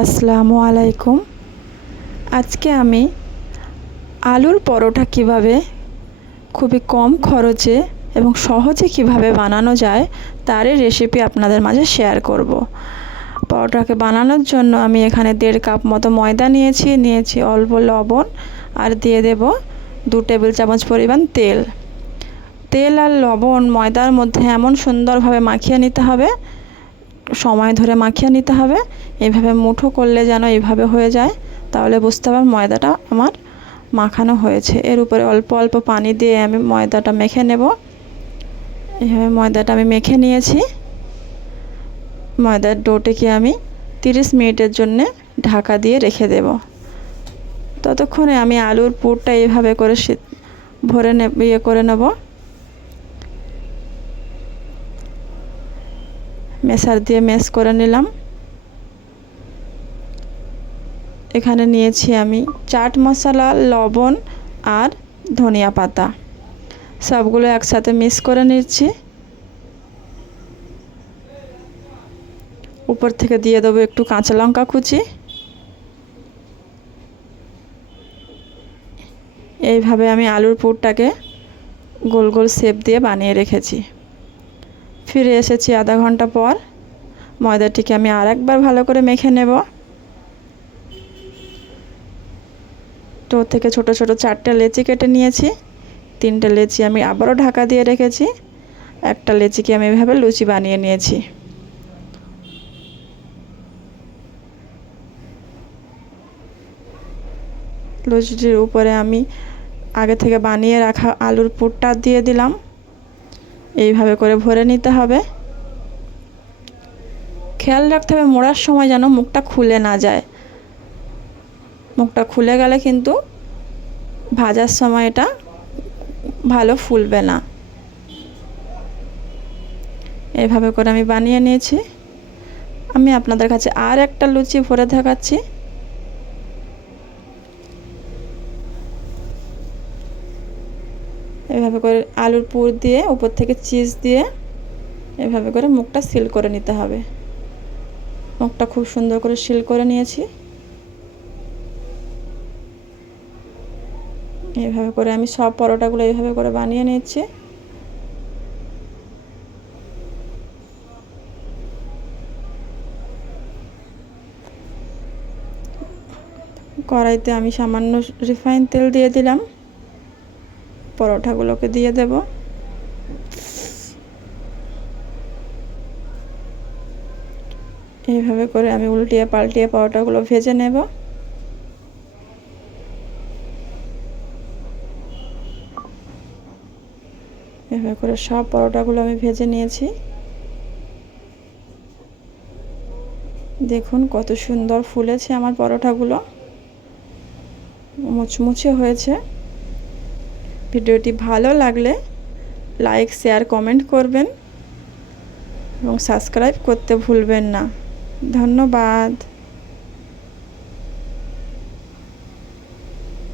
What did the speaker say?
আসসালামু আলাইকুম। আজকে আমি আলুর পরোটা কিভাবে খুবই কম খরচে এবং সহজে কিভাবে বানানো যায় তারই রেসিপি আপনাদের মাঝে শেয়ার করব। পরোটাকে বানানোর জন্য আমি এখানে 1.5 কাপ মতো ময়দা নিয়েছি অল্প লবণ আর দিয়ে দেব 2 টেবিল চামচ পরিমাণ তেল। তেল আর লবণ ময়দার মধ্যে এমন সুন্দরভাবে মাখিয়ে নিতে হবে, সময় ধরে মাখিয়ে নিতে হবে। এইভাবে মুঠো করলে যেন এইভাবে হয়ে যায়, তাহলে বুঝতে পারবেন ময়দাটা আমার মাখানো হয়েছে। এর উপরে অল্প অল্প পানি দিয়ে আমি ময়দাটা মেখে নেব। এইভাবে ময়দাটা আমি মেখে নিয়েছি। ময়দার ডোটাকে আমি 30 মিনিটের জন্য ঢাকা দিয়ে রেখে দেব। ততক্ষণে আমি আলুর পুরটা এইভাবে করে ভরে করে নেব। মেশার দিয়ে ম্যাশ করে নিলাম। এখানে নিয়েছি আমি চাট মশলা, লবণ আর ধনিয়া পাতা, সবগুলো একসাথে মিক্স করে নিচ্ছি। উপর থেকে দিয়ে দেবো একটু কাঁচা লঙ্কা কুচি। এইভাবে আমি আলুর পুরটাকে গোল গোল শেপ দিয়ে বানিয়ে রেখেছি। ফিরে এসেছি আধা ঘন্টা পর। ময়দাটিকে আমি আরেকবার ভালো করে মেখে নেব। তো থেকে ছোট ছোট 4টে লেচি কেটে নিয়েছি। 3টে লেচি আমি আবারও ঢাকা দিয়ে রেখেছি। একটা লেচিকে আমি এভাবে লুচি বানিয়ে নিয়েছি। লুচিটির উপরে আমি আগে থেকে বানিয়ে রাখা আলুর পুরটা দিয়ে দিলাম। এইভাবে করে ভরে নিতে হবে। খেয়াল রাখতে হবে মোড়ার সময় যেন মুখটা খুলে না যায়। মুখটা খুলে গেলে কিন্তু ভাজার সময় এটা ভালো ফুলবে না। এইভাবে করে আমি বানিয়ে নিয়েছি। আমি আপনাদের কাছে আর একটা লুচি ভরে দেখাচ্ছি। এভাবে করে আলুর পুর দিয়ে উপর থেকে চিজ দিয়ে এভাবে করে মুখটা সিল করে নিতে হবে। মুখটা খুব সুন্দর করে সিল করে নিয়েছি। এইভাবে করে আমি সব পরোটাগুলো এইভাবে করে বানিয়ে নিচ্ছি। কড়াইতে আমি সামান্য রিফাইন তেল দিয়ে দিলাম। পরোটাগুলোকে দিয়ে দেব। এইভাবে করে আমি উল্টিয়ে পাল্টিয়ে পরোটাগুলো ভেজে নেব। এভাবে করে সব পরোটাগুলো আমি ভেজে নিয়েছি। দেখুন কত সুন্দর ফুলেছে আমার পরোটাগুলো, মুচমুচে হয়েছে। ভিডিওটি ভালো লাগলে লাইক, শেয়ার, কমেন্ট করবেন এবং সাবস্ক্রাইব করতে ভুলবেন না। ধন্যবাদ।